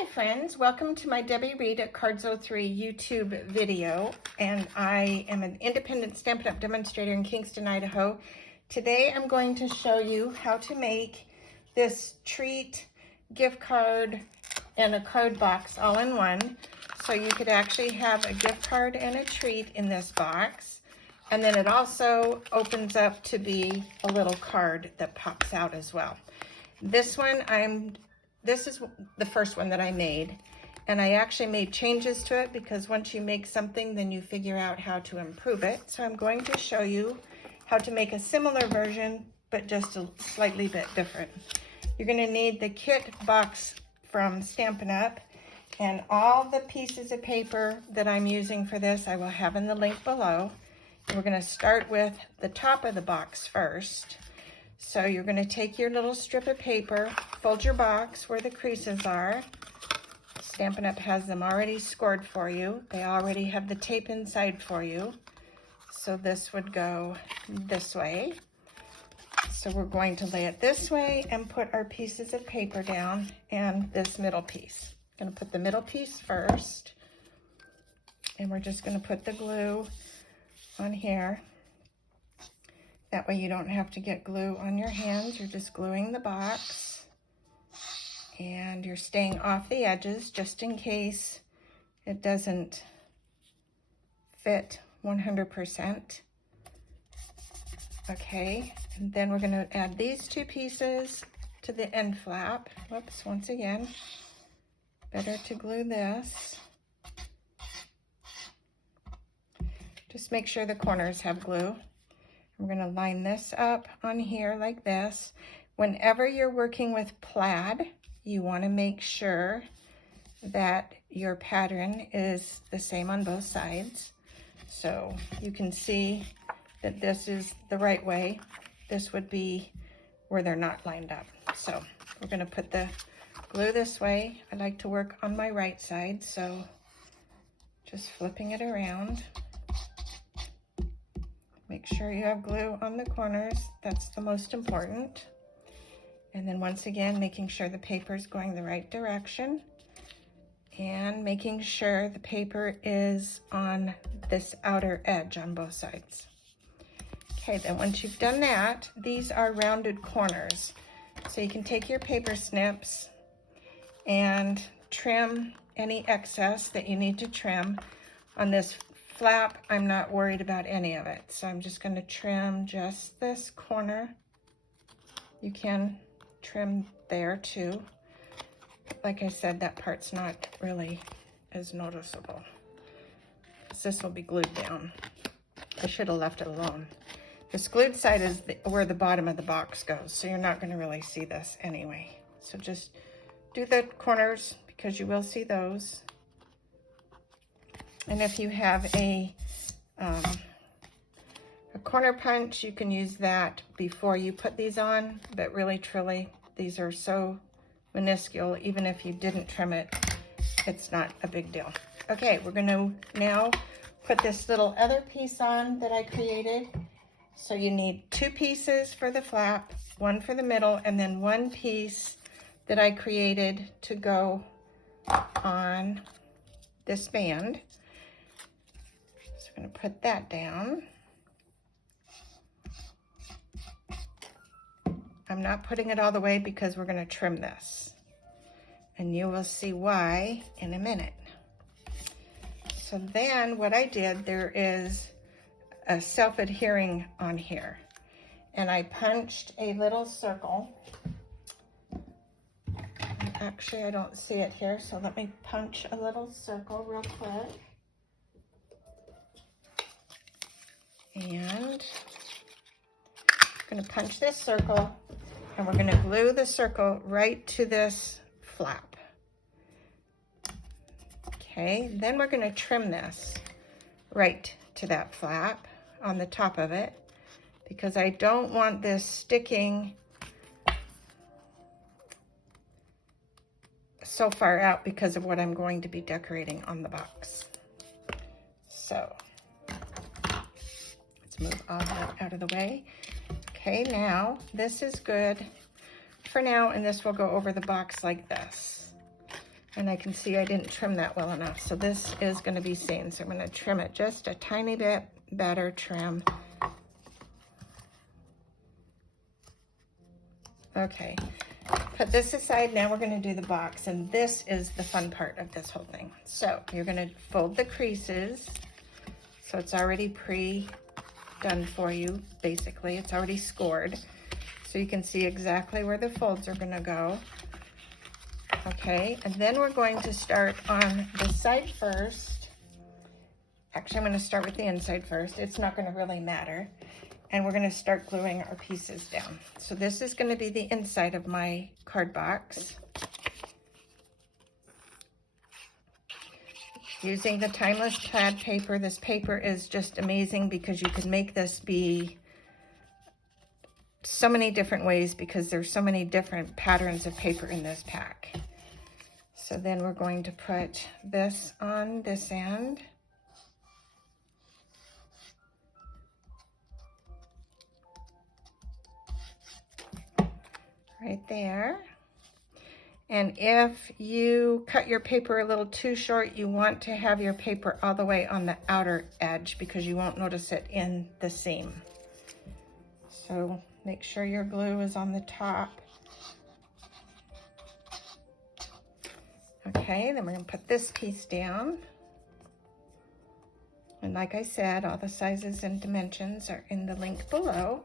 my friends, welcome to my Debbie Reed at Cards03 YouTube video, and I am an independent Stampin' Up! Demonstrator in Kingston, Idaho. Today I'm going to show you how to make this treat, gift card, and a card box all in one. So you could actually have a gift card and a treat in this box, and then it also opens up to be a little card that pops out as well. This is the first one that I made, and I actually made changes to it because once you make something, then you figure out how to improve it. So I'm going to show you how to make a similar version, but just a slightly bit different. You're going to need the kit box from Stampin' Up! And all the pieces of paper that I'm using for this, I will have in the link below. We're going to start with the top of the box first. So you're going to take your little strip of paper, fold your box where the creases are. Stampin' Up! Has them already scored for you. They already have the tape inside for you. So this would go this way. So we're going to lay it this way and put our pieces of paper down and this middle piece. I'm going to put the middle piece first. And we're just going to put the glue on here. That way you don't have to get glue on your hands. You're just gluing the box. And you're staying off the edges just in case it doesn't fit 100%. Okay, and then we're going to add these two pieces to the end flap. Whoops, once again, better to glue this. Just make sure the corners have glue. We're going to line this up on here like this. Whenever you're working with plaid, you want to make sure that your pattern is the same on both sides. So you can see that this is the right way. This would be where they're not lined up. So we're going to put the glue this way. I like to work on my right side, so just flipping it around. Make sure you have glue on the corners. That's the most important. And then once again, making sure the paper is going the right direction and making sure the paper is on this outer edge on both sides. Okay, then once you've done that, these are rounded corners. So you can take your paper snips and trim any excess that you need to trim. On this flap, I'm not worried about any of it. So I'm just going to trim just this corner. You can trim there too. Like I said, that part's not really as noticeable. This will be glued down. I should have left it alone. This glued side is where the bottom of the box goes, so you're not going to really see this anyway. So just do the corners because you will see those. And if you have a corner punch, you can use that before you put these on, but really, truly, these are so minuscule, even if you didn't trim it, it's not a big deal. Okay, we're going to now put this little other piece on that I created. So you need two pieces for the flap, one for the middle, and then one piece that I created to go on this band. I'm going to put that down. I'm not putting it all the way because we're going to trim this. And you will see why in a minute. So then what I did, there is a self-adhering on here. And I punched a little circle. Actually, I don't see it here, so let me punch a little circle real quick. And I'm going to punch this circle, and we're going to glue the circle right to this flap. Okay, then we're going to trim this right to that flap on the top of it because I don't want this sticking so far out because of what I'm going to be decorating on the box. So let's move all that out of the way. Okay, now this is good for now, and this will go over the box like this. And I can see I didn't trim that well enough. So this is going to be stained. So I'm going to trim it just a tiny bit better trim. Okay, put this aside. Now we're going to do the box. And this is the fun part of this whole thing. So you're going to fold the creases. So it's already pre-done for you, basically. It's already scored. So you can see exactly where the folds are going to go. Okay, and then we're going to start on this side first. Actually, I'm going to start with the inside first. It's not going to really matter. And we're going to start gluing our pieces down. So this is going to be the inside of my card box. Using the Timeless Plaid paper. This paper is just amazing because you can make this be so many different ways because there's so many different patterns of paper in this pack. So then we're going to put this on this end. Right there. And if you cut your paper a little too short, you want to have your paper all the way on the outer edge because you won't notice it in the seam. So make sure your glue is on the top. Okay, then we're going to put this piece down. And like I said, all the sizes and dimensions are in the link below.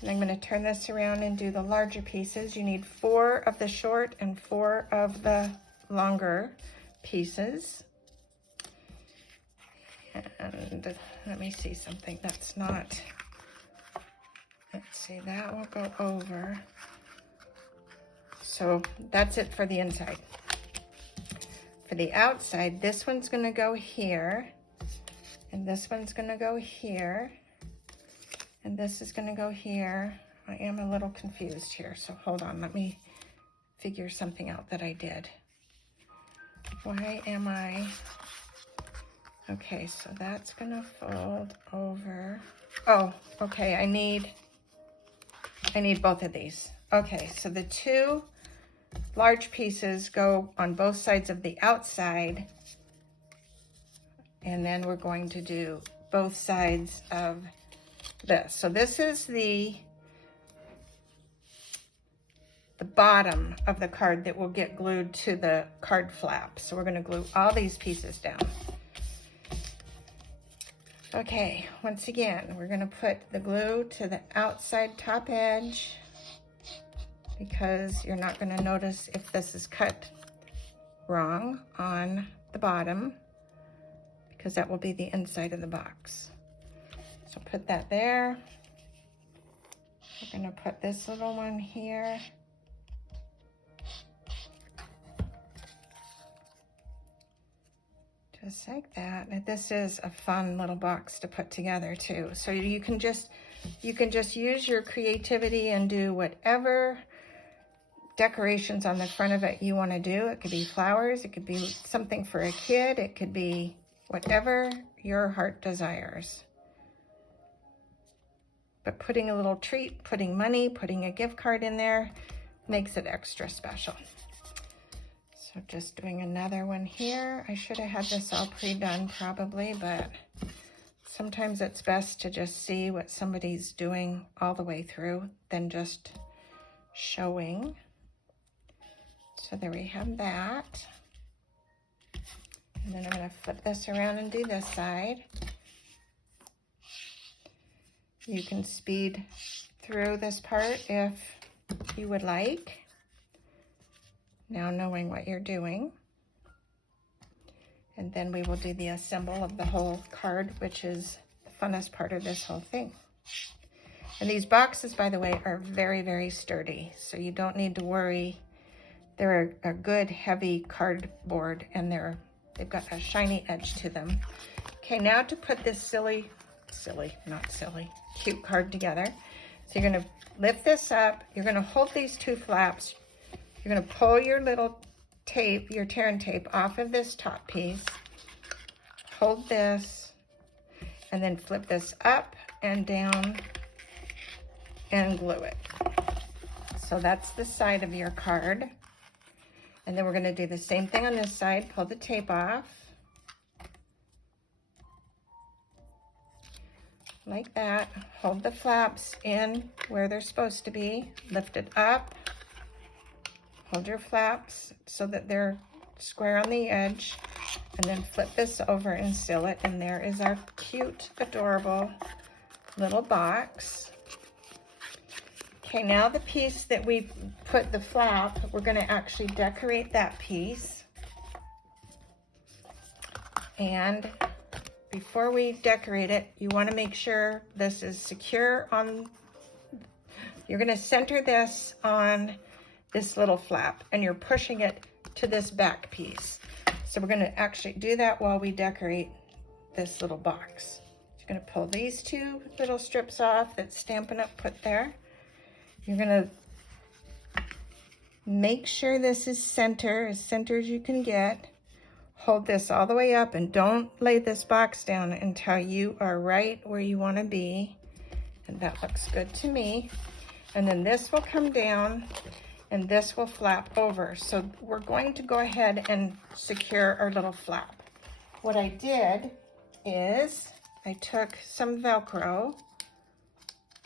And I'm going to turn this around and do the larger pieces. You need 4 of the short and 4 of the longer pieces. And let me see something that's not, let's see, that will go over. So that's it for the inside. For the outside, this one's going to go here, and this one's going to go here, and this is going to go here. I am a little confused here, so hold on. Let me figure something out that I did. Why am I... Okay, so that's going to fold over. Oh, okay, I need both of these. Okay, so the 2 large pieces go on both sides of the outside, and then we're going to do both sides of this. So this is the bottom of the card that will get glued to the card flap. So we're going to glue all these pieces down. Okay, once again, we're going to put the glue to the outside top edge, because you're not going to notice if this is cut wrong on the bottom, because that will be the inside of the box. So put that there. We're going to put this little one here. Just like that. And this is a fun little box to put together too. So you can just use your creativity and do whatever decorations on the front of it you want to do. It could be flowers, it could be something for a kid, it could be whatever your heart desires. But putting a little treat, putting money, putting a gift card in there makes it extra special. So just doing another one here. I should have had this all pre-done probably, but sometimes it's best to just see what somebody's doing all the way through than just showing. So there we have that. And then I'm going to flip this around and do this side. You can speed through this part if you would like, now knowing what you're doing. And then we will do the assemble of the whole card, which is the funnest part of this whole thing. And these boxes, by the way, are very, very sturdy, so you don't need to worry. They're a good heavy cardboard, and they've got a shiny edge to them. Okay, now to put this cute card together. So you're gonna lift this up, you're gonna hold these 2 flaps, you're gonna pull your little tape, your tear and tape off of this top piece, hold this, and then flip this up and down and glue it. So that's the side of your card. And then we're going to do the same thing on this side. Pull the tape off. Like that. Hold the flaps in where they're supposed to be. Lift it up. Hold your flaps so that they're square on the edge. And then flip this over and seal it. And there is our cute, adorable little box. Okay, now the piece that we put the flap, we're going to actually decorate that piece. And before we decorate it, you want to make sure this is secure on, you're going to center this on this little flap, and you're pushing it to this back piece. So we're going to actually do that while we decorate this little box. You're going to pull these two little strips off that's Stampin' Up! Put there. You're going to make sure this is center as you can get. Hold this all the way up and don't lay this box down until you are right where you want to be. And that looks good to me. And then this will come down and this will flap over. So we're going to go ahead and secure our little flap. What I did is I took some Velcro,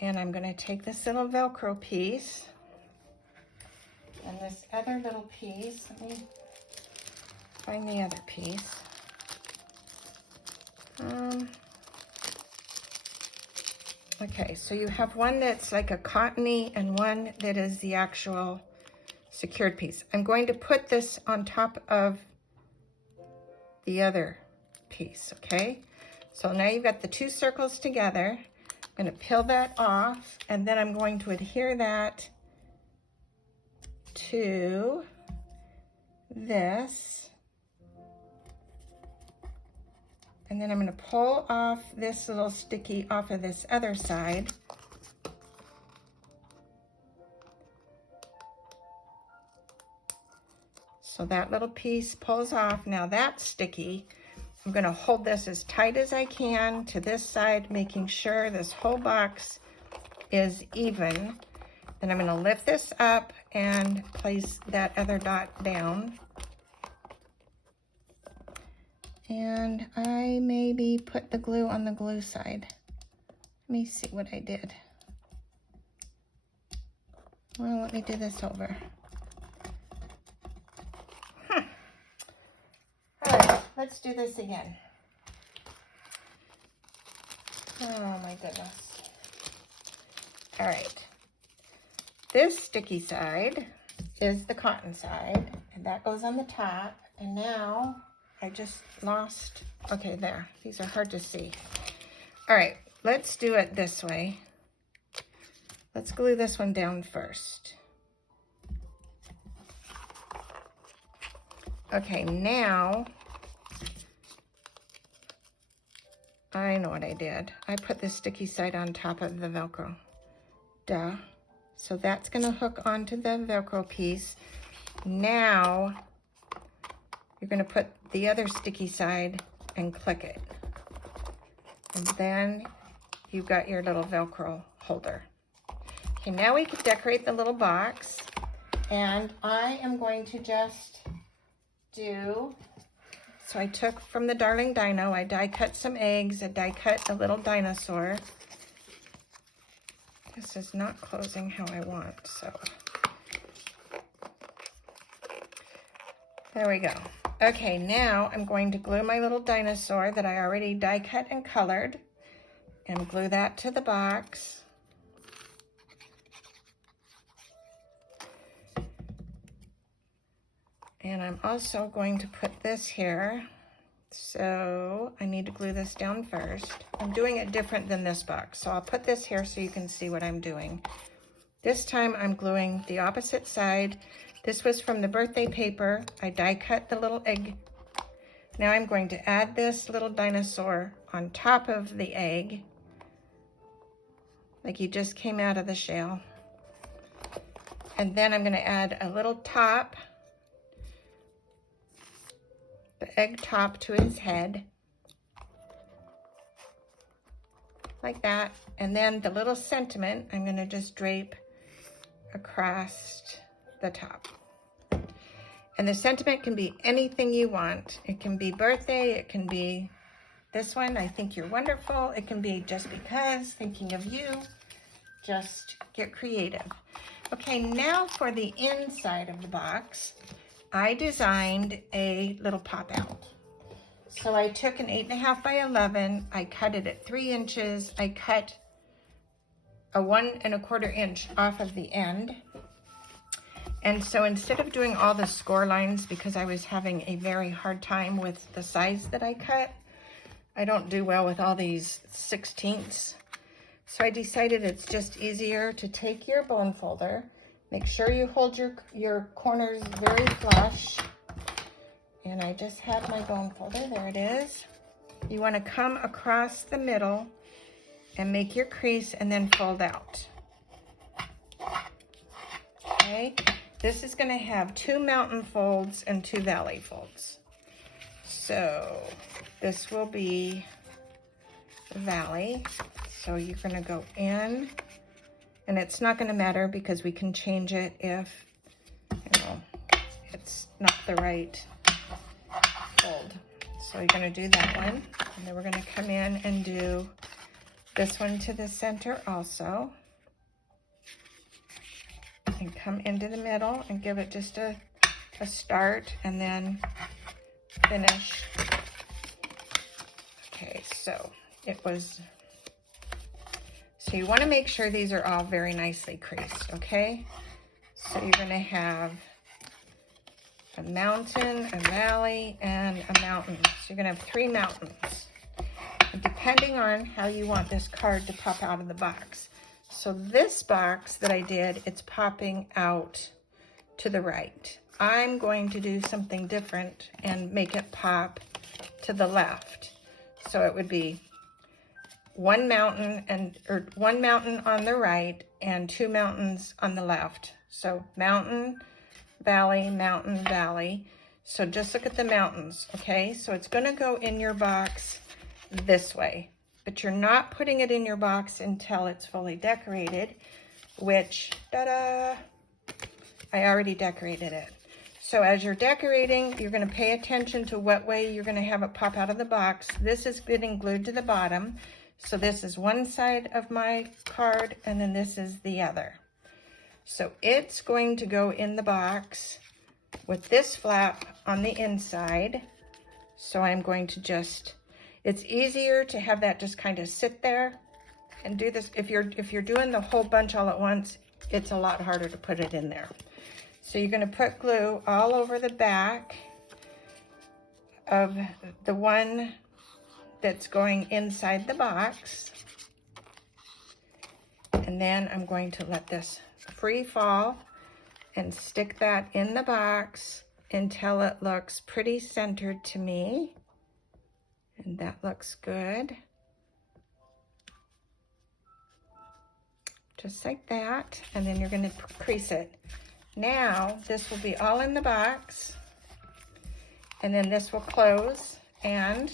and I'm going to take this little Velcro piece and this other little piece. Let me find the other piece. Okay, so you have one that's like a cottony and one that is the actual secured piece. I'm going to put this on top of the other piece, okay? So now you've got the two circles together. I'm going to peel that off, and then I'm going to adhere that to this. And then I'm going to pull off this little sticky off of this other side. So that little piece pulls off. Now that's sticky. I'm going to hold this as tight as I can to this side, making sure this whole box is even. Then I'm going to lift this up and place that other dot down. And I maybe put the glue on the glue side. Let me see what I did. Well, let me do this over. Let's do this again. Oh my goodness. All right. This sticky side is the cotton side, and that goes on the top. And now I just lost, okay, there. These are hard to see. All right, let's do it this way. Let's glue this one down first. Okay, now I know what I did. I put the sticky side on top of the Velcro. Duh. So that's going to hook onto the Velcro piece. Now you're going to put the other sticky side and click it. And then you've got your little Velcro holder. Okay, now we can decorate the little box. And I am going to just do... So I took from the Darling Dino, I die cut some eggs, I die cut a little dinosaur. This is not closing how I want, so. There we go. Okay, now I'm going to glue my little dinosaur that I already die cut and colored, and glue that to the box. And I'm also going to put this here. So I need to glue this down first. I'm doing it different than this box. So I'll put this here so you can see what I'm doing. This time I'm gluing the opposite side. This was from the birthday paper. I die cut the little egg. Now I'm going to add this little dinosaur on top of the egg, like he just came out of the shell. And then I'm going to add a little top, the egg top to his head, like that. And then the little sentiment, I'm going to just drape across the top. And the sentiment can be anything you want. It can be birthday, it can be this one, I think you're wonderful. It can be just because, thinking of you. Just get creative. Okay, now for the inside of the box, I designed a little pop out. So I took an 8.5 by 11, I cut it at 3 inches, I cut a 1 1/4 inch off of the end. And so instead of doing all the score lines, because I was having a very hard time with the size that I cut, I don't do well with all these 16ths. So I decided it's just easier to take your bone folder, make sure you hold your corners very flush. And I just have my bone folder, there it is. You want to come across the middle and make your crease and then fold out. Okay, this is going to have 2 mountain folds and 2 valley folds. So this will be the valley. So you're going to go in, and it's not going to matter because we can change it if, you know, it's not the right fold. So you're going to do that one, and then we're going to come in and do this one to the center also, and come into the middle and give it just a start, and then finish. Okay, so it was. So you want to make sure these are all very nicely creased, okay? So you're going to have a mountain, a valley, and a mountain. So you're going to have 3 mountains, and depending on how you want this card to pop out of the box. So this box that I did, it's popping out to the right. I'm going to do something different and make it pop to the left. So it would be 1 mountain or 1 mountain on the right and 2 mountains on the left. So mountain, valley, mountain, valley. So just look at the mountains, okay? So it's going to go in your box this way, but you're not putting it in your box until it's fully decorated, which, ta-da, I already decorated it. So as you're decorating, you're going to pay attention to what way you're going to have it pop out of the box. This is getting glued to the bottom. So this is one side of my card, and then this is the other. So it's going to go in the box with this flap on the inside. So I'm going to just, it's easier to have that just kind of sit there and do this. If you're doing the whole bunch all at once, it's a lot harder to put it in there. So you're going to put glue all over the back of the one that's going inside the box. And then I'm going to let this free fall and stick that in the box until it looks pretty centered to me. And that looks good. Just like that. And then you're going to crease it. Now this will be all in the box. And then this will close, and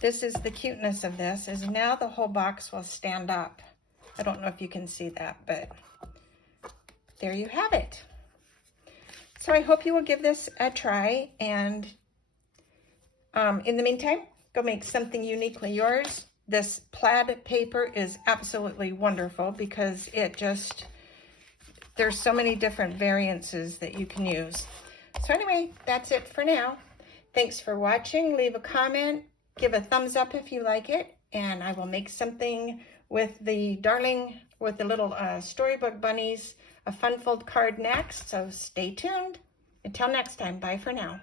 this is the cuteness of this, is now the whole box will stand up. I don't know if you can see that, but there you have it. So I hope you will give this a try, and in the meantime, go make something uniquely yours. This plaid paper is absolutely wonderful because it just, there's so many different variances that you can use. So anyway, that's it for now. Thanks for watching. Leave a comment. Give a thumbs up if you like it, and I will make something with the little storybook bunnies, a fun fold card next, so stay tuned. Until next time, bye for now.